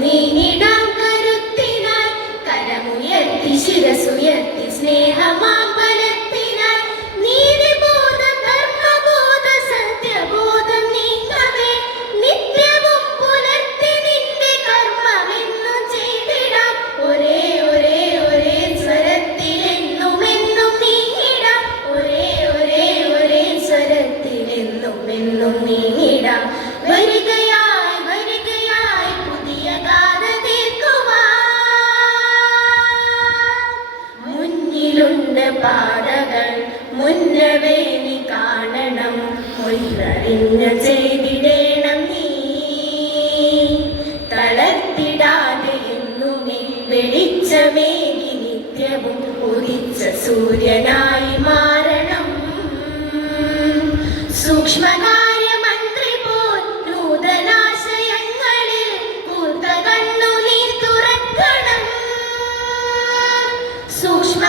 നീങ്ങിടാം കരുത്തിനായി കരമുയർത്തി ശിരസുയർത്തി സ്നേഹമാം ബലത്തിനായി നീതിബോധം ധർമ്മബോധം സത്യബോധം നീങ്ങവേ നിത്യവും പുലർത്തി നിന്റെ കർമ്മമെന്നു ചെയ്തിടാം ഒരേ ഒരേ ഒരേ സ്വരത്തിലെന്നും എന്നും നീങ്ങിടാം ഒരേ ഒരേ ഒരേ സ്വരത്തിലെന്നും എന്നും നീങ്ങിടാം വരികയായി വരികയായി പുതിയ ഗാഥ തീർക്കുവാൻ മുന്നിലുണ്ട് പാതകൾ മുന്നവേ നീ കാണണം മുന്നറിഞ്ഞു ചെയ്തിടേണം നീ തളർത്തിടാതെ എന്നുമേ വെളിച്ചമേകി നിത്യവും ഉദിച്ച സൂര്യനായി മാറണം സൂക്ഷ്മകാര്യ മന്ത്രി പോൽ നൂതനാശയങ്ങളിൽ പൂത്ത കണ്ണുനീർ തുറക്കണം സൂക്ഷ്മ